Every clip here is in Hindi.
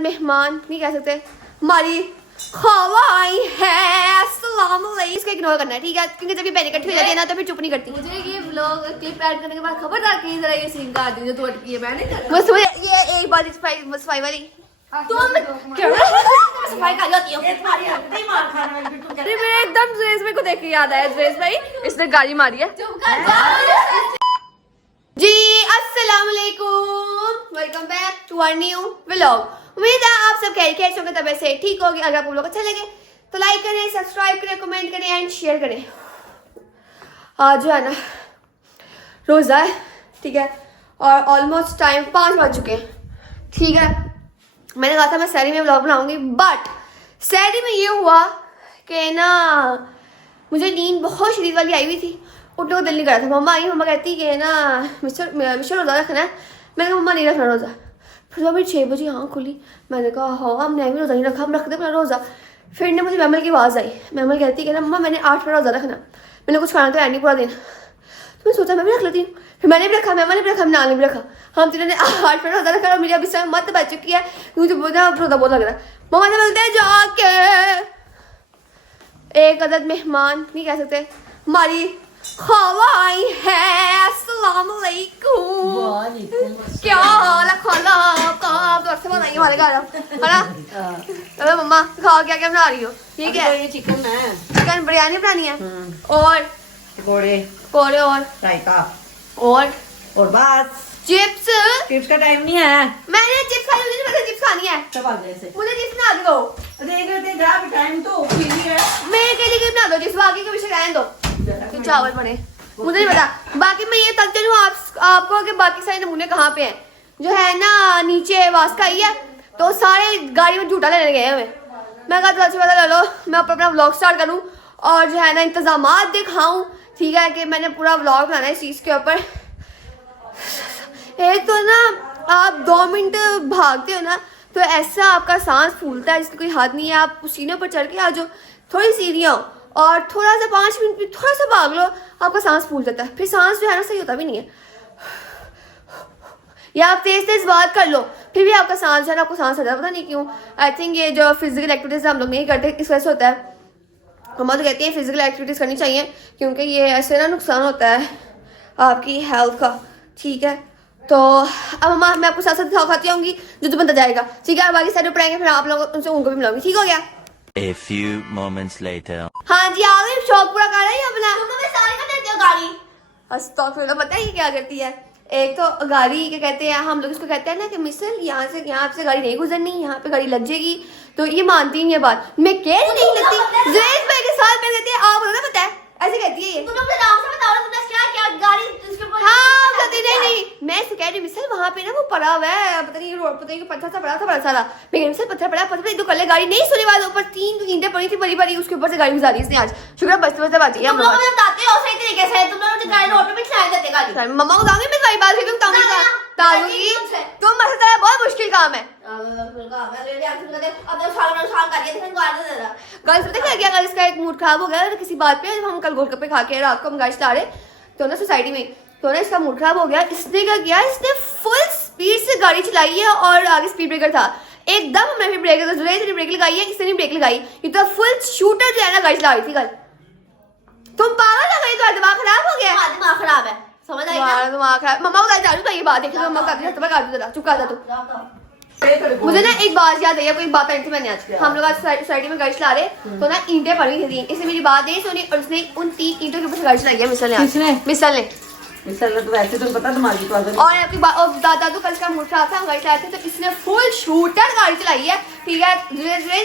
मेहमान नहीं कह सकते, हमारी खावा आई है। अस्सलाम वालेकुम। इसको इग्नोर करना है, ठीक है, क्योंकि जब ये पहले इकट्ठी हो जाती है ना तो फिर चुप नहीं करती। मुझे ये व्लॉग क्लिप ऐड करने के बाद खबरदार की जरा ये सीन काट दीजिए, तो अटकी है मैंने करना। बस मुझे ये एक बार सफाई वाली तुम क्या सफाई कर जाती हो। अरे मेरे एकदम जुरेश भाई को देख के याद आया, जुरेश भाई इसने गाड़ी मारी है। जी अस्सलाम वालेकुम, welcome back to our new vlog. उम्मीद है आप सब खैरियत से होंगे, तबीयत से ठीक होगी। अगर आपको व्लॉग अच्छा लगे तो लाइक करें, सब्सक्राइब करें, कमेंट करें एंड शेयर करें। आज जो है ना रोज़ा है, ठीक है, और ऑलमोस्ट टाइम 5 बज चुके हैं, ठीक है। मैंने कहा था मैं सहरी में व्लॉग बनाऊंगी, बट सहरी में ये हुआ कि ना मुझे नींद बहुत शदीद वाली आई हुई थी, उठने को दिल नहीं कर रहा था। मम्मा आई, मम्मा कहती कि ना मिस्टर रोज़ा रखना है। मैंने कहा मम्मा नहीं रखना रोज़ा। फिर जब मेरी 6 बजे आँख खुली, मैंने कहा हाँ हमने भी रोज़ा नहीं रखा, हम रख दे अपना रोज़ा। फिर ने मुझे मैमल की आवाज़ आई, मैमल कहती कि ना मम्मा मैंने 8 पर रोज़ा रखना। मैंने कुछ खाना तो है नहीं पूरा दिन, तो मैं सोचा मैं भी रख लेती हूँ। फिर मैंने भी रखा, मैमल ने भी रखा, नाल ने भी रखा, हम तीनों ने 8 पर रोज़ा रखा। और मेरी अभी समय मत बच चुकी है, मुझे रोज़ा बहुत लग रहा है। मम्मा से बोलते हैं जाके एक अदद मेहमान नहीं कह सकते, हमारी खावा आई है। अस्सलाम वालेकुम। क्या हाल है खाला आपका? आप तो अच्छे बनाइए हमारे घर, है ना? चलो मम्मा खाओ, क्या क्या बना रही हो? ठीक है, ये चिकन है, चिकन बिरयानी बनानी है और पकोड़े पकौड़े और रायता और बस। चिप्स। चिप्स का टाइम नहीं है, मैंने चिप्स खाई, मुझे नहीं पता चिप्स खानी है। सब आ गए से मुझे चिप्स बना दो, देख रहे थे जा भी टाइम तो फ्री है। मेरे के लिए बना दो चिप्स, बाकी के पीछे रहने दो, तो चावल बने। मुझे नहीं पता, बाकी मैं ये तक चलूँ आपको कि बाकी सारे नमूने कहाँ पे हैं। जो है ना नीचे वास्का ही है, तो सारे गाड़ी में झूठा लेने गए हमें। मैं कहा तो अच्छी बात ले लो, मैं अपना व्लॉग स्टार्ट करूँ और जो है ना इंतजामात दिखाऊँ, ठीक है, कि मैंने पूरा व्लॉग बनाना है इस चीज़ के ऊपर। एक तो ना आप 2 मिनट भागते हो ना तो ऐसा आपका सांस फूलता है जिसकी कोई हद नहीं है। आप सीने पर चढ़ के आ जाओ, थोड़ी सीढ़ियाँ और थोड़ा सा 5 मिनट भी थोड़ा सा भाग लो, आपका सांस फूल जाता है। फिर सांस जो है ना सही होता भी नहीं है, या आप तेज तेज बात कर लो फिर भी आपका सांस जो है ना आपको सांस आ जाता है, पता नहीं क्यों। आई थिंक ये जो फिजिकल एक्टिविटीज हम लोग नहीं करते इस वजह से होता है। हम तो कहते हैं फिजिकल एक्टिविटीज करनी चाहिए, क्योंकि ये ऐसे ना नुकसान होता है आपकी हेल्थ का, ठीक है। तो अब मम्मा मैं आपको साथ साथ खाती आऊंगी जो बनता जाएगा, ठीक है। बाकी सारे ऊपर आएंगे, फिर आप लोग उनसे उनको भी मिलाऊंगी, ठीक हो गया। A few moments later. हाँ जी आ गई, शौक पूरा कर रही है अपना। सारी कर देती हो गाड़ी। अस्तगफिरुल्लाह, पता है ये क्या करती है? एक तो गाड़ी क्या कहते हैं, हम लोग इसको कहते हैं ना कि मिसल यहाँ से गाड़ी नहीं गुजरनी, यहाँ पे गाड़ी लग जाएगी, तो ये मानती है ये बात। मैं कह रही नहीं लगती, जुरैज भाई के साथ में कहती है आप लोगों को पता है, ऐसे कहती है ये। तुम लोग नाम से बताओ तुमने क्या गाड़ी उसके ऊपर। हाँ कहती नहीं, मैं इसको कह रही मिसल वहाँ पे ना वो पड़ा हुआ है, पता नहीं रोड, पता नहीं पत्थर सा पड़ा था बड़ा सारा। मैं मिसल पत्थर पड़ा, पत्थर तो कर ले गाड़ी नहीं सुनी बात, ऊपर 3 ईंटें पड़ी थी बड़ी बड़ी, उसके ऊपर से गाड़ी गुजारी इसने आज। शुक्र बचते बचते बात है। तुम लोग मुझे बताते हो सही तरीके से, तुम लोग मुझे गाड़ी रोड पे चला देते गाड़ी। मम्मा को बताऊंगी मैं गाड़ी बात भी बताऊंगी, तुम मसला बहुत मुश्किल काम है। अगर इसका एक मूड खराब हो गया किसी बात पे, हम कल गोलगप्पे खा के रात को हम गाइस ला रहे तो ना सोसाइटी में, तो ना इसका मूड खराब हो गया। इसने क्या किया, इसने फुल स्पीड से गाड़ी चलाई है और आगे स्पीड ब्रेकर था, एकदम हमने भी ब्रेक ने ब्रेक लगाई है, इसने नहीं ब्रेक लगाई। ये तो फुल शूटर जो है ना गाड़ी चला रही थी कल। तुम पागल हो गई, तुम्हारा दिमाग खराब हो गया। दिमाग खराब है, समझ आई ना? दिमाग खराब। मम्मा को जाऊँ ये बात देखो, मम्मा कर चुप कर दो। मुझे ना एक बात याद आई, कोई बात पहनी थी मैंने आज। हम लोग आज सोसाइटी में गाड़ी चला रहे तो ना ईंटें पड़ी थी 3, इसने मेरी बात नहीं सुनी और उसने उन 3 ईंटों के ऊपर गाड़ी चलाई है मिसल ने। तो वैसे तो पता तुम्हारी तो और आपकी दादा तो कल का मूड खराब था, हम गाड़ी चलाते तो इसने फुल शूटर गाड़ी चलाई है, ठीक है।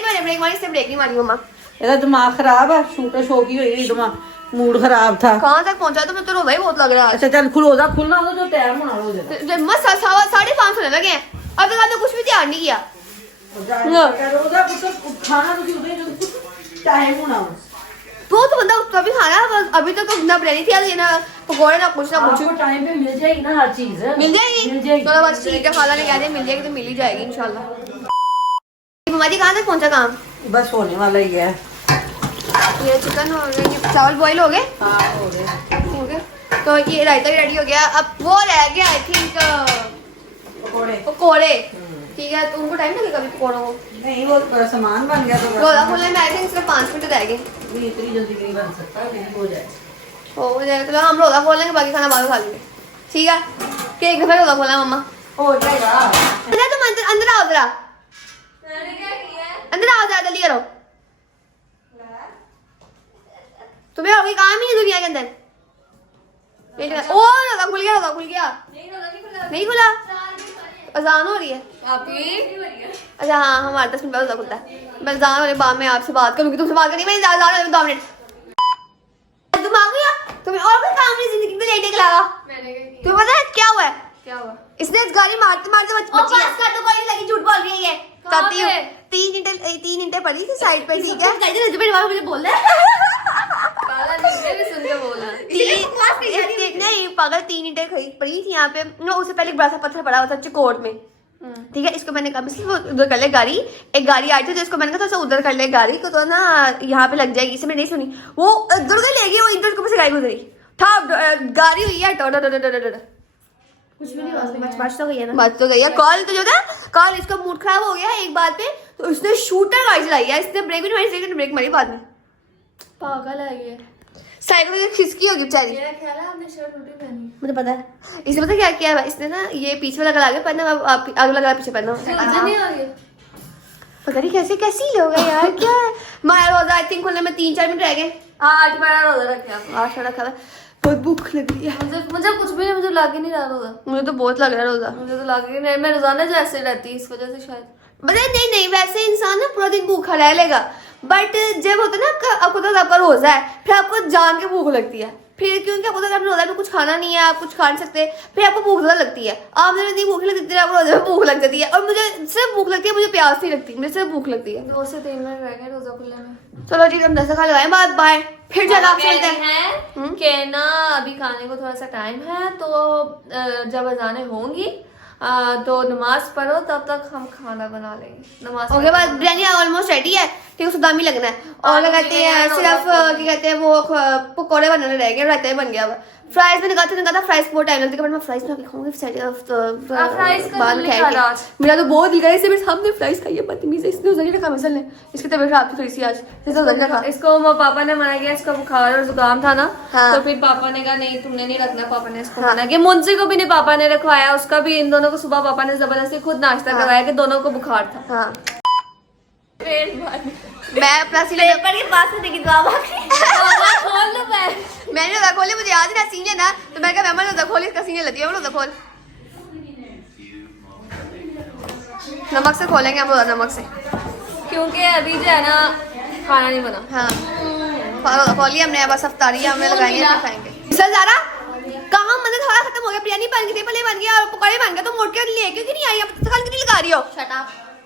मैंने ब्रेक मारी, इसने ब्रेक नहीं मारी। मम्मा ਇਹਦਾ दिमाग खराब है, शूटर शो की हुई दिमाग, मूड खराब था। कहाँ तक पहुंचा? तो मैं तो रोजा ही बहुत लग रहा है। अच्छा चल खुलना तो टाइम होना रोजा। मत 5:30 होने लगे हैं, अब तक आपने कुछ भी ध्यान नहीं किया। रोजा खाना टाइम होना तो बंदा उसका भी खाना है, बस अभी तक तो ना बिरयानी थी ना पकौड़े ना कुछ टाइम पे मिल जाएगी ना हर चीज, मिल जाएगी। तो बस ठीक है, खाला ने कह दिया मिल जाएगी तो मिल ही जाएगी इंशाल्लाह। मम्मा जी कहाँ तक पहुंचा काम? बस होने वाला ही है। ये चिकन हो गया, चावल बॉईल हो गए, हाँ हो गए। तो ये रायता भी रेडी हो गया। अब वो रह गया आई थिंक पकौड़े। ठीक है, तो उनको टाइम लगेगा अभी पकौड़ों को? नहीं वो सामान बन गया तो रोजा खोलने में आई थिंक सिर्फ 5 मिनट रह गए। भी इतनी जल्दी नहीं बन सकता, लेकिन हो जाए। हो जाएगा, तो हम रोजा खोल लेंगे, बाकी खाना बाद में खा लेंगे। ठीक है, केक में फिर रोजा खोलना है मम्मा। हो जाएगा। अरे तुम अंदर आओ जरा, अंदर आओ जरा, जल्दी करो। तुम्हें और कोई काम ही है दुनिया के अंदर? ओ रोजा खुल गया, रोजा खुल गया। नहीं खुला? अजान हो रही है। अच्छा हाँ, हमारे 10 मिनट बाद रोजा खुलता है। मैं अजान होने बाद में आपसे बात करूंगी, तुमसे बात करनी, मैं अजान होने में 2 मिनट। तुम आ गया, तुम्हें और कोई काम नहीं जिंदगी में लेने के अलावा? तुम्हें पता है क्या हुआ है? क्या हुआ? इसने गाली मारते मारते बच्ची है। तो कोई नहीं लगी, झूठ बोल रही है। कहाँ पे? 3 इंटे पड़ी थी साइड पे, ठीक है? मुझे बोल रहा है काला नहीं, भी सुन के बोला। नहीं पागल, 3 इंटे पड़ी थी यहाँ पे ना, उससे पहले एक बड़ा सा पत्थर पड़ा हुआ था चकोर में, ठीक है? इसको मैंने कहा बस वो उधर कर ले गाड़ी। एक गाड़ी आई थी, जिसको मैंने कहा था उधर कर ले गाड़ी को, तो ना यहाँ पे लग जाएगी। इसे मैंने नहीं सुनी, वो उधर गई ले गई, वो इंटर के ऊपर से गाड़ी गुजरी था, गाड़ी हुई है कुछ भी नहीं, बच तो गई है ना। बात तो गई है। कॉल तो जो था, कॉल इसका मूड खराब हो गया एक बात पे, तो उसने शूटर गाड़ी चलाई है, इसने ब्रेक भी नहीं मारी, इसने ब्रेक मारी बाद में। पागल है ये। साइकिल से खिसकी होगी बेचारी। मेरा ख्याल है आपने शर्ट उल्टी पहनी। मुझे पता है। इसने पता क्या किया है इसने ना, ये पीछे वाला गला आगे पहना, अब आगे लगा पीछे पहना। नहीं आ रही। पता नहीं कैसी लोग हैं यार, क्या है? माया रोजा आई थिंक खुलने में 3-4 मिनट रह गए। 8 बार रोजा रखे आप। 8 रखा है। बहुत भूख लग रही है। मुझे कुछ भी नहीं, मुझे लग ही नहीं रहा रोजा। मुझे तो बहुत लग रहा है रोजा। मुझे तो लग ही नहीं, मैं रोजाना जो ऐसे रहती है इस वजह से शायद। मतलब नहीं वैसे इंसान ना पूरा दिन भूखा रह लेगा, बट जब होता है ना आपको तो आपका रोजा है, फिर आपको जान के भूख लगती है, फिर क्योंकि आपको तो रोजा में कुछ खाना नहीं है, आप कुछ खा नहीं सकते, फिर आपको भूख ज्यादा लगती है। आप जब इतनी भूख लगती है, आपको रोजा में भूख लग जाती है। और मुझे सिर्फ भूख लगती है, मुझे प्यास नहीं लगती, मुझे सिर्फ भूख लगती है। 2 से 3 मिनट रह गए रोजा खुलने में। चलो जी, हम 10 खा लगाए, बाय। फिर चलो आप चलते हैं कि ना अभी खाने को थोड़ा सा टाइम है, तो जब अजानें होंगी तो नमाज पढ़ो, तब तक हम खाना बना लेंगे। नमाज ओके, बाद बिरयानी ऑलमोस्ट रेडी है, ठीक है? सुदामी लगना है, और क्या कहते हैं, सिर्फ क्या कहते हैं वो पकौड़े बनाने रह गए, रायता भी बन गया। फ्राइज मैंने कहा था फ्राइज बहुत टाइम लगता है, बट मैं फ्राइज ना खाऊंगी बाद में खाएंगे। मेरा तो बहुत दिल कर इससे मेरे सामने फ्राइज खाइए, बदतमीज है। इसने उजली रखा मसल ने, इसकी तबीयत खराब थी थोड़ी सी आज, इसको पापा ने मना किया, इसका बुखार और जुकाम था ना। हाँ। तो फिर पापा ने कहा नहीं तुमने नहीं रखना। पापा ने इसको मना किया। मुंशी को भी नहीं पापा ने रखवाया, उसका भी। इन दोनों को सुबह पापा ने जबरदस्ती खुद नाश्ता करवाया कि दोनों को बुखार था। हाँ, मैं अपना पेपर के पास से देखी दुआ खोल लो। मैंने रोजा खोले, मुझे याद है सीने ना, तो मैं कहा मैं रोजा खोले, इसका सीने लगी है, रोजा खोल। नमक से खोलेंगे हम रोजा, नमक से, क्योंकि अभी जो है ना खाना नहीं बना। हाँ, रोजा खोलिए हमने, बस अफ्तारी हमने लगाएंगे, फिर खाएंगे। सर ज़ारा कहाँ मतलब थोड़ा खत्म हो गया, बिरयानी बन गई, पले बन गया और पकौड़े बन गए, तो मोड़ के लिए क्योंकि नहीं आई? अब तक क्यों नहीं लगा रही हो?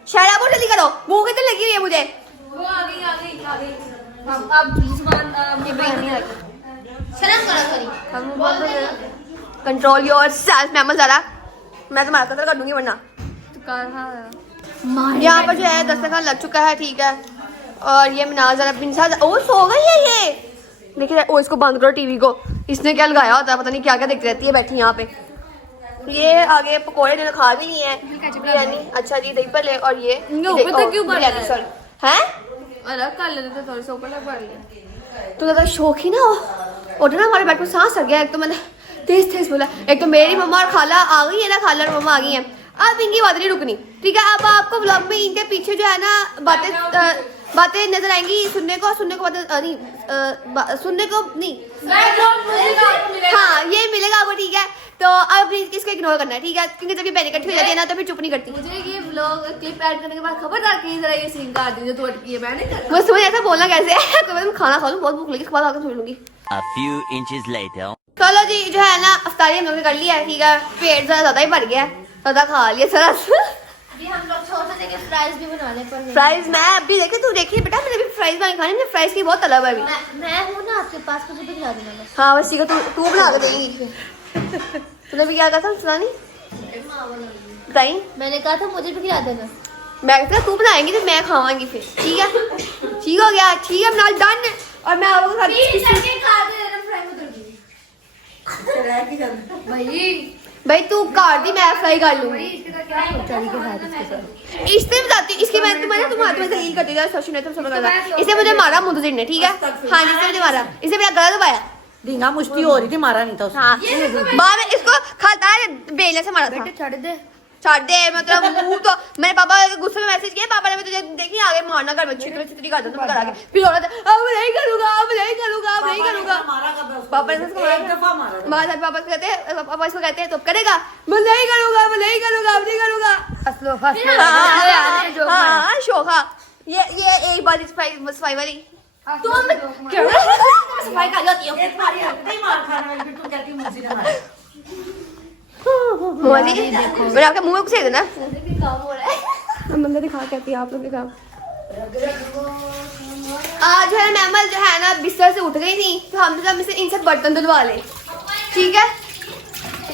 शायद आप जल्दी करो, भूख इतनी लगी हुई है मुझे। वो आ गई। अब बिरयानी लगी। Control yourself ma'am Zara, मैं तुम्हारा कत्ल कर दूंगी वरना। यहाँ पर जो है दस्तरखान लग चुका है, ठीक है? और ये मनाज़र बिन साद, ओ सो गई है ये, देखिए। ओ इसको बंद करो टीवी को, इसने क्या लगाया होता है पता नहीं, क्या क्या देखती रहती है बैठी यहाँ पे। ये आगे पकोड़े जो खा भी नहीं है, बिरयानी। अच्छा जी, दही भल्ले, और ये ऊपर तक क्यों बढ़ रहा है? सर हैं अलग कर लेते थे, थोड़े से ऊपर लग बढ़ लिया। तो ज़्यादा शौक ही ना हो, और ना हमारे बैठ में सांस आ गया। एक तो मैंने तेज बोला, एक तो मेरी मम्मा और खाला आ गई है ना, खाला और मम्मा आ गई हैं। अब इनकी बात नहीं रुकनी, ठीक है? अब आपको व्लॉग में इनके पीछे जो है ना बातें नजर आएंगी, सुनने को नहीं, हाँ ये मिलेगा आपको, ठीक है? तो अब इसको इग्नोर करना है, ठीक है? क्योंकि जब ये पहले इकट्ठी हो जाती है ना, तो फिर चुप नहीं करती। मुझे ये व्लॉग क्लिप ऐड करने के बाद खबरदार की जरा ये सीन काट दीजिए, तो अटकी है मैंने कर। बस तुम्हें ऐसा बोलना कैसे है? मैं खाना खा लूँ, बहुत भूख लगी, उसके बाद आकर सो लूंगी। A few inches later. चलो जी, जो है ना अफ्तारी हम लोग ने कर लिया है, ठीक है? पेट ज्यादा ही भर गया है, ज्यादा खा लिया सारा। अभी हम लोग सोच रहे थे कि फ्राइज भी बना ले, पर फ्राइज मैं अभी देखे, तू देखिए बेटा, मैंने भी फ्राइज बना खाने, मुझे फ्राइज की बहुत तलब है अभी। मैं हूँ ना आपके पास, मुझे भी खिला देना बस। हाँ बस ठीक है, तू बना के देगी। तूने भी क्या कहा था सुना नहीं? बताई, मैंने कहा था मुझे भी खिला देना। मैं कहता तू बनाएंगी तो मैं खावांगी फिर, ठीक है? ठीक हो गया, ठीक है, नाल डन। और मैं आपको खा दे देना फ्राई में। भाई भाई तू काट दी, मैं फ्राई कर लूंगी। चली के साथ इसके साथ इससे बताती हूँ, इसके मैंने तुम्हारे तुम्हें दलील कर दिया सच नहीं, तुम सब करना। इसने मुझे मारा मुद्दे ने, ठीक है? हाँ जी, इसने मुझे मारा, इसने मेरा गला दबाया। डींगा मुश्ती हो रही थी, मारा नहीं था उसने। हाँ बाद में इसको खाता है बेलने से मारा था। छाड़ दे, मतलब मुंह तो मेरे पापा गुस्से में मैसेज किया, पापा ने भी तुझे देखी आगे मारना, घर में छितरी छितरी कर दूंगा घर आके। फिर हो रहा था अब नहीं करूंगा, अब नहीं करूंगा, अब नहीं करूंगा। मारा कब है उसको? पापा ने उसको एक दफा मारा था। मारा। पापा को कहते हैं, पापा इसको कहते हैं तो करेगा, मैं नहीं करूंगा, मैं नहीं करूंगा, अब नहीं करूंगा। हाँ शोखा, ये एक बार सफाई वाली तुम सफाई कर जाती हो। ये तुम्हारी हद नहीं मार खाने वाली, फिर तुम कहती हो मुझे ना मार। मैंने आपके मुंह में घुसे देना। काम हो रहा है, मंदिर दिखा कहती है आप लोग दिखा। आज जो है मैमल जो है ना बिस्तर से उठ गई थी, तो हम सब इसे इनसे बर्तन धुलवा ले, ठीक है?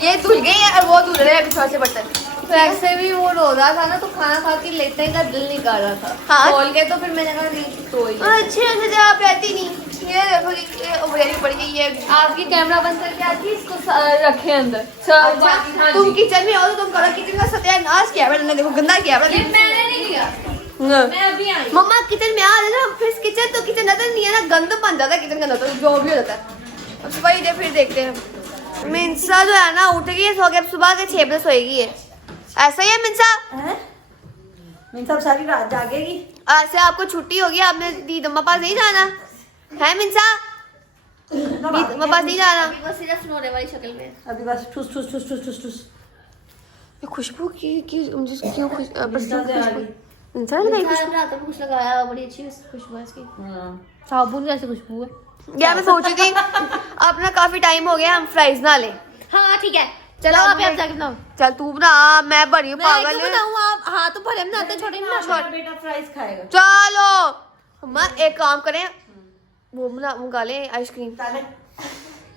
ये धुल गए हैं और वो धुल रहे हैं बिस्तर से बर्तन। वैसे भी वो रो रहा था ना, तो खाना खा के लेटने का दिल नहीं कर रहा था। हाँ। बोल के तो फिर मैंने कहा नहीं तो ही। अच्छे से आप रहती नहीं। ये देखो ये उबरेली पड़ गई ये। आपकी कैमरा बंद करके आती इसको रखे अंदर। अच्छा, तुम किचन में हो तो तुम करो, किचन का सत्यानाश किया है मैंने, देखो गंदा किया है। ये मैंने नहीं किया, मैं अभी आई। मम्मा किचन में आ रहे ना, फिर किचन तो किचन नजर नहीं है ना, गंद बन जाता है किचन का नजर, जो भी हो जाता है। अब सुबह ही फिर देखते हैं। मिंसा जो है ना उठ गई है, सो के सुबह के 6 बजे सोएगी है। ऐसा ही है मिंसा? मिंसा सारी रात जागेगी। ऐसे आपको छुट्टी होगी, आपने दीदम्मा पास नहीं जाना है? मिंसा दीदम्मा पास नहीं जाना? बस सिर्फ सोने वाली शक्ल में। अभी बस ठुस ठुस ठुस ठुस ठुस ठुस। ये खुशबू की मुझे क्यों मिंसा से आ रही। मिंसा नहीं खुशबू। रात को कुछ लगाया, बड़ी अच्छी खुशबू है इसकी, साबुन जैसी खुशबू है। यार मैं सोच रही थी अपना काफी टाइम हो गया, हम फ्राइज ना ले। हाँ ठीक है, चलो आप मैं- जाके बनाओ। चल तू बना, मैं बड़ी हूँ पागल है। आप हाँ तो भले बनाते, छोटे नहीं बनाते। छोटा बेटा फ्राइज खाएगा। चलो अम्मा एक काम करें, वो बना मंगा ले आइसक्रीम।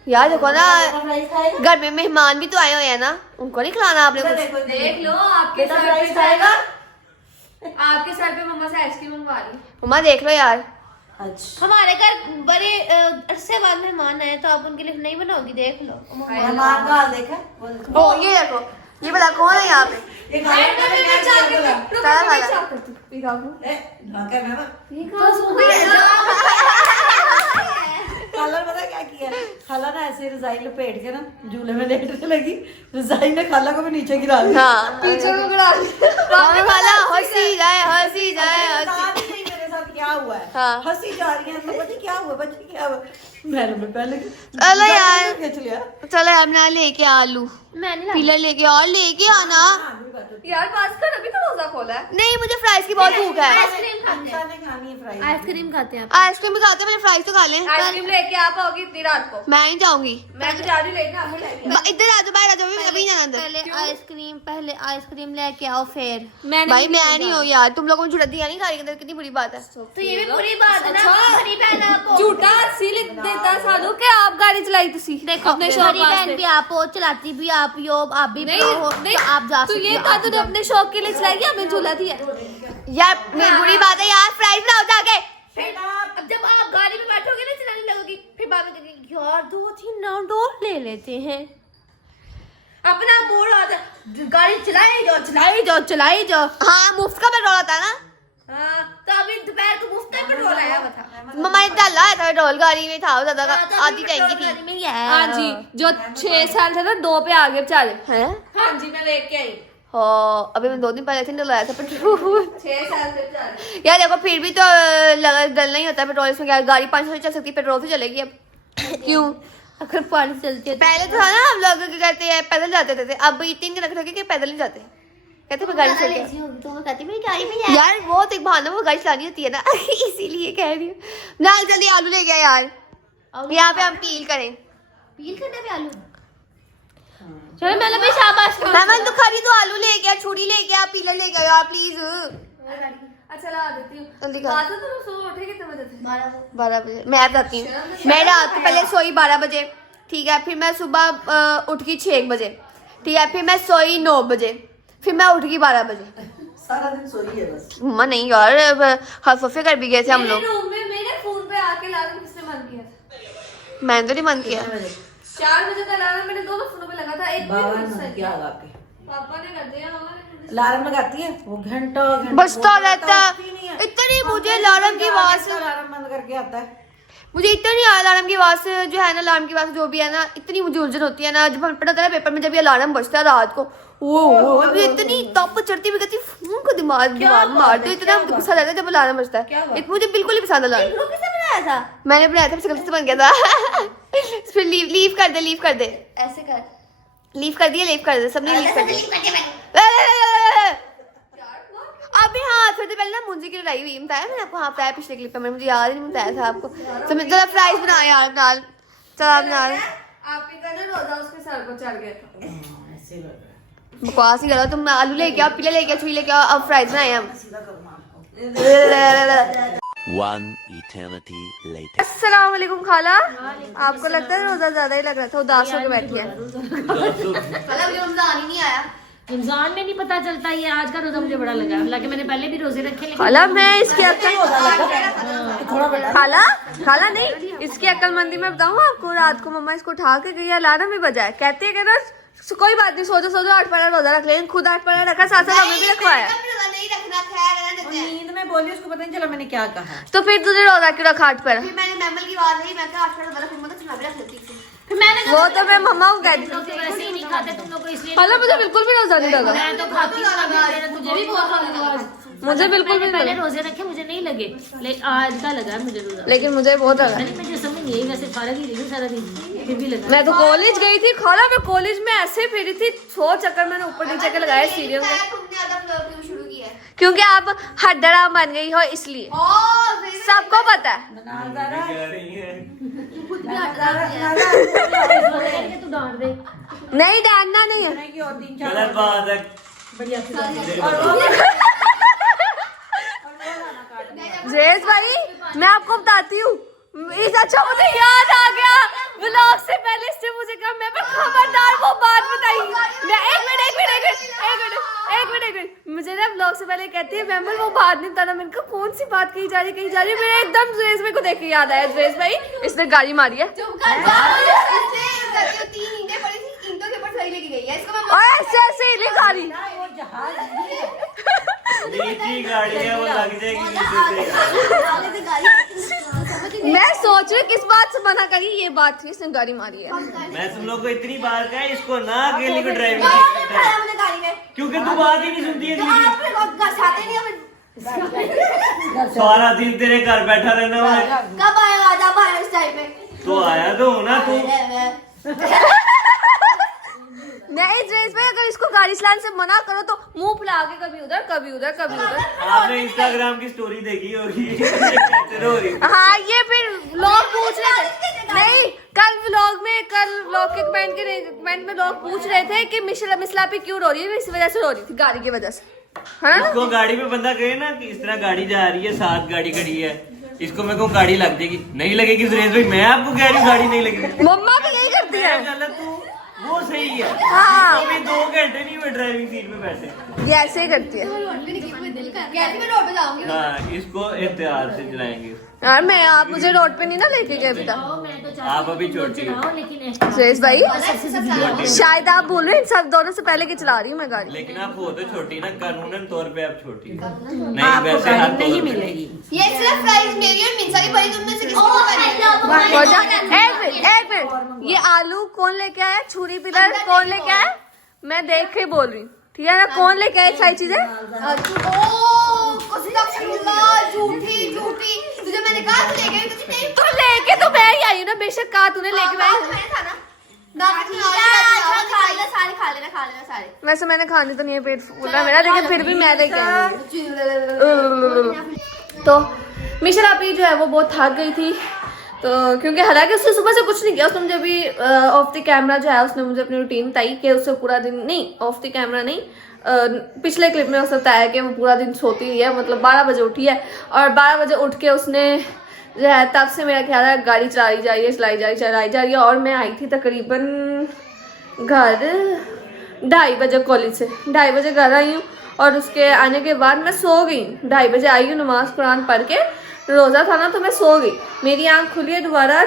यार देखो ना, फ्राइज खाएगा। घर में मेहमान भी तो आए हुए हैं ना, उनको नहीं खिलाना आपने कुछ? देखो देख लो, आपके बेटा सर फ्राइज पे खाएगा। आपके सर पे मम्मा से आइसक्रीम मंगवा ली। अम्मा देख लो यार, अच्छा हमारे घर बड़े अरसे बाद मेहमान आए, तो आप उनके लिए नहीं बनाओगी, देख लो। मेहमान का हाल देखा? वो देखो। ओ ये देखो, ये बता कौन है यहाँ पे? ये खाने का क्या बोला? सारा खाना। ढाका में खाला ने पता क्या किया? खाला ना ऐसे रजाई लपेट के ना झूले में लेटने लगी, रजाई ने खाला को भी नीचे गिरा दिया। हाँ पीछे को गिरा खाला हंसी जाए हंसी जाए हंसी। बता भी नहीं मेरे साथ क्या हुआ है। हाँ। हंसी जा रही है, मैं बच्ची क्या हुआ, बच्ची क्या हुआ? मैंने पहले चलो यार, खींच लिया। चलो यार ना लेके आलू मैंने पीला लेके और लेके आना। यार पास कर, अभी तो रोजा खोला है। नहीं मुझे फ्राइज की बहुत भूख है। आइसक्रीम खाते हैं, ने खानी है फ्राइज। आइसक्रीम खाते हैं। आइसक्रीम भी खाते हैं, मैंने फ्राइज तो खा लें। आइसक्रीम लेके आप आओगी इतनी रात को? मैं नहीं जाऊंगी। मैं तो जा रही लेके, आपको लेके। इधर आ जाओ, बाहर आ जाओ, अभी नहीं जाना अंदर। पहले आइसक्रीम लेके आओ, फिर भाई मैं नहीं हूँ यार, तुम लोगों को झूठा दिया नहीं खा रही, कितनी बुरी बात है। तो ये भी बुरी बात है ना। हमारी बहन आप झूठा सील देता साधु के आप गाड़ी चलाई तुसी। देखो अपने शौक बहन भी आप हो, चलाती भी आप ही हो, आप भी नहीं, हो, नहीं, तो आप जा तो सकते ये हो, कहा आप तूने अपने शौक के लिए चलाई, हमें झूला दिया। यार मेरी बुरी बात है यार, फ्राइज बनाओ जाके। अब जब आप गाड़ी में बैठोगे ना, चलाने लगोगी, फिर बाद में कहेंगी यार 2-3 राउंड और ले लेते हैं। अपना मूड आता है, गाड़ी चलाई जाओ। हाँ मुफ्त का पेट्रोल आता है ना। हाँ, तो अभी दोपहर को मुफ्त में पेट्रोल आया हुआ था। मम्मा ने डाला है था पेट्रोल गाड़ी में था ज्यादा, हाँ, तो आधी अभी टैंकी पेट्रोल गाड़ी थी। में ही है। हाँ जी, जो 6 साल थे ना 2 पे आ गए बेचारे। हैं? हाँ जी, मैं लेके आई। हाँ अभी मैं 2 दिन पहले से डलाया था पेट्रोल। 6 साल से बेचारे। यार देखो फिर भी तो डलना ही होता है पेट्रोल, इसमें क्या गाड़ी 500 से चल सकती है, पेट्रोल से चलेगी अब। क्यों? अगर पानी चलती है पहले तो था ना हम लोग क्या कहते हैं पैदल जाते थे, अब इतनी दिन रख रखे कि पैदल नहीं जाते, कहते मैं गाड़ी से गया। तो मैं कहती मेरी गाड़ी में यार वो तो एक बहाना, वो गाड़ी चलानी होती है ना इसीलिए कह रही हूँ ना। जल्दी आलू ले गया यार, यहाँ पे हम पील करें। पील करने पे आलू। चलो मैंने भी शाबाश मैं तो खरी तो आलू ले गया, छुरी ले गया, पीलर ले गया यार प्लीज। अच्छा ला देती हूँ। जल्दी कर। बात है तो सो उठे कितने बजे थे? 12 बजे मैं अब जाती हूँ। मैं रात को पहले सोई 12 बजे, ठीक है, फिर मैं सुबह उठ गई 6 बजे, ठीक है, फिर मैं सोई 9 बजे, फिर मैं उठ गई 12 बजे। सारा दिन सोई है बस। मम्मा नहीं यार, हफे कर भी गए थे हम लोग। मेरे रूम में मेरे फोन पे आके ला दे, किसने मन किया था? मैंने तो नहीं मन किया। 4 बजे का अलार्म मैंने दोनों फोनों पे लगा था, एक भी नहीं बावन set क्या किया। लगा के पापा ने कर दिया, मम्मा ने अलार्म लगाती है वो घंटा बजता रहता है। इतनी मुझे अलार्म की आवाज से अलार्म बंद करके आता है। मुझे इतनी अलार्म की आवाज से जो है ना, अलार्म की आवाज जो भी है ना, इतनी मुझे उलझन होती है ना। जब हमें पता था पेपर में जब ये अलार्म बजता है रात को, वो मुझे इतनी तप चढ़ती, मैं कहती फोन को दिमाग मार दो, इतना गुस्सा रहता है जब अलार्म बजता है। मुझे बिल्कुल ही पसंद अलार्म। ग्रुप किसने बनाया था? मैंने बनाया था, गलती से बन गया था। फिर लीव कर दे ऐसे कर। लीव कर दे, सबने लीव कर दिया। अभी हाँ थोड़ी देर पहले ना मुंजी की लड़ाई हुई, बताया मैंने आपको? हाँ बताया पिछले क्लिप में, मुझे याद ही नहीं बताया था आपको। तो मैं जरा फ्राइज बना यार नाल, चला बना रहे। आप ही का ना रोजा उसके सर को चढ़ गया था। ऐसे लग रहा है। बकवास ही करो तुम। आलू लेके आओ, पीले लेके आओ, छुई लेके आओ, अब फ्राइज बनाए हम। One eternity later. अस्सलाम वालेकुम खाला। आपको लगता है रोजा ज्यादा ही लग रहा था, उदास होकर बैठी है। खाला मुझे रमजान ही नहीं आया। रमजान में नहीं पता चलता, ये आज का रोजा मुझे बड़ा लगा। हालांकि मैंने पहले भी रोजे रखे, लेकिन खाला मैं इसकी खाला नहीं, इसकी अक्लमंदी में बताऊँ आपको। रात को मम्मा इसको उठा के गई, अलार्म भी बजाए, कहती है कि ना कोई बात नहीं, सो जाओ 8 पड़ा रोजा रख लेकिन खुद 8 पड़ा रखा, साथ साथ हमें भी रखवाया। और नींद में बोली, उसको पता नहीं चला मैंने क्या कहा। तो फिर तुझे रोजा क्यों रखा 8 पड़ा? मैंने मैमल की आवाज आई, मैं कहा 8 पड़ा रोजा रखूंगा तो चुनाव भी रख लेती थी। फिर मैंने वो तो मैं मम्मा को कहती तुम लोग तो वैसे ही नहीं खाते, तुम लोग को इसलिए खाला मुझे बिल्कुल भी रोजा नहीं लगा। मैं तो खाती हूँ, मेरा तुझे भी बहुत लगा। मुझे बिल्कुल भी पहले नहीं, रोजे रखे मुझे नहीं लगे, लेकिन आज का लगा मुझे रोजा। लेकिन मुझे बहुत लगा। अरे मुझे समझ नहीं आई, वैसे फारग ही रही हूँ सारा दिन, फिर भी लगा। मैं तो कॉलेज गई थी खाला, मैं कॉलेज में ऐसे फिरी थी, 100 चक्कर मैंने ऊपर नीचे के लगाए सीढ़ियों में, तुमने आधा व्लॉग क्यों शुरू किया है? क्योंकि आप हड्डरा बन गई हो इसलिए। सबको पता है। तू डांट दे। नहीं डांटना नहीं है। गलत बात है। जयेश भाई मैं आपको बताती हूँ, इस अच्छा मुझे याद आ गया, व्लॉग से पहले इसने मुझे कहा, मैं खबरदार वो बात बताई। मैं एक मिनट मुझे ना व्लॉग से पहले कहती है मैम वो बात नहीं बताना। मैंने कहा कौन सी बात कही जा रही है। मेरे एकदम जयेश भाई को देख के याद आया, जयेश भाई इसने गाली मारी है। 3 ईंटें पड़ी थी, ईंटों के ऊपर सही लेके गई है इसको। मैं और ऐसे ही लिखा रही। नीची गाड़ी है, वो लग जाएगी नीचे से। मैं सोच रही किस बात से मना करी, ये बात थी इसने गाड़ी मारी है। मैं तुम लोग को इतनी बार कहा इसको ना अकेले को ड्राइविंग सीखना है, मुझे गाड़ी में क्योंकि तू बात ही नहीं सुनती है किसी आप लोग घसाते नहीं हमें। की। सारा दिन तेरे घर बैठा रहना है। कब आएगा आजा भाई इस टाइम पे? तो आया तो होना तू। नहीं जयेश भाई अगर इसको गाड़ी चलाने से मना करो तो मुंह फुला के कभी उधर कभी उधर कभी उधर। आपने इंस्टाग्राम की स्टोरी देखी होगी। कैप्चर हो रही। हाँ ये फिर लोग पूछ रहे थे, नहीं कल व्लॉग के कमेंट में लोग पूछ रहे थे कि मिसला पे क्यों रो रही है, इस वजह से रो रही थी, गाड़ी की वजह से, है ना। इसको गाड़ी में बंदा कहे ना कि इस तरह गाड़ी जा रही है, साथ गाड़ी खड़ी है, इसको मेरे को गाड़ी लग जाएगी, नहीं लगेगी सुरेश भाई, मैं आपको कह रही हूँ गाड़ी नहीं लगेगी। मम्मा भी यही करती है। गलत हूँ, वो सही है। हाँ। तो भी 2 घंटे नहीं हुए ड्राइविंग सीट में बैठे। ये ऐसे ही करती है। कैसे मैं रोड पे जाऊंगी? हाँ, इसको एहतियात से चलाएंगे। यार मैं आप मुझे रोड पे नहीं ना लेके गए अभी तक। मैं तो आप अभी छोटी हो, लेकिन जयेश भाई शायद आप बोल रहे हैं सब दोनों से पहले की चला रही हूँ मैं गाड़ी। लेकिन आप हो तो छोटी ना, कानूनन तौर पे आप छोटी हो। नहीं आपको वैसे गाड़ी हाथ नहीं मिलेगी। ये सिर्फ प्राइस मेरी और मिंसा की पड़ी, तुमने से किसको पड़ी? हो जा, एक मिनट ये आलू कौन लेके आया, छुरी पिलर कौन लेके आया, मैं देख के बोल रही हूँ ठीक है ना, कौन लेके आया सारी चीजें। झूठी तुझे मैंने कहा तू लेके तुझे नहीं तो लेके तो मैं ही आई हूँ ना, बेशक कहा तूने लेके मैं था ना ना खा लेना सारे। वैसे मैंने खानी तो नहीं है, पेट फूल रहा है मेरा, लेकिन फिर भी मैं लेके आई। तो मिशेल आपी जो है वो बहुत थक गई थी, तो क्योंकि हालांकि उसने सुबह से कुछ नहीं किया, उसने मुझे अभी ऑफ द कैमरा जो है उसने मुझे अपनी रूटीन बताई कि उससे पूरा दिन नहीं, ऑफ द कैमरा नहीं, पिछले क्लिप में उसने बताया कि वो पूरा दिन सोती रही है, मतलब 12 बजे उठी है और 12 बजे उठ के उसने जो है तब से मेरा ख्याल है गाड़ी चलाई जा रही है और मैं आई थी तकरीबन घर 2:30 बजे कॉलेज से, 2:30 बजे घर आई हूँ और उसके आने के बाद मैं सो गई, 2:30 बजे आई हूँ, नमाज कुरान पढ़ के रोज़ा था ना तो मैं सो गई, मेरी आंख खुली है दोबारा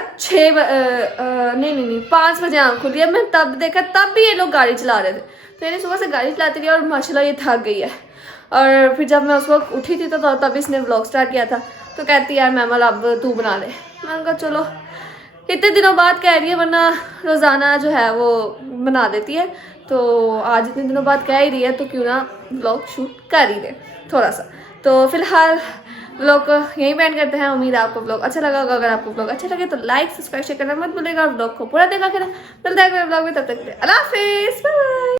5 बजे आंख खुली है। मैं तब देखा, तब भी ये लोग गाड़ी चला रहे थे। तो मैंने सुबह से गाड़ी चलाती रही और माशाल्लाह ये थक गई है। और फिर जब मैं उस वक्त उठी थी तो तब इसने व्लॉग स्टार्ट किया था, तो कहती यार मैमल अब तू बना ले। मैंने कहा चलो, इतने दिनों बाद कह रही है, वरना रोज़ाना जो है वो बना देती है। तो आज इतने दिनों बाद कह ही रही है तो क्यों ना व्लॉग शूट कर ही दे थोड़ा सा। तो फिलहाल व्लॉग को यहीं बैंड करते हैं। उम्मीद है आपको व्लॉग अच्छा लगा होगा। अगर आपको व्लॉग अच्छा लगे तो लाइक सब्सक्राइब शेयर करना मत भूलिएगा और व्लॉग को पूरा देखा करना। मिलता है अगले व्लॉग में, तब तक के लिए अल्लाह हाफिज़, बाय।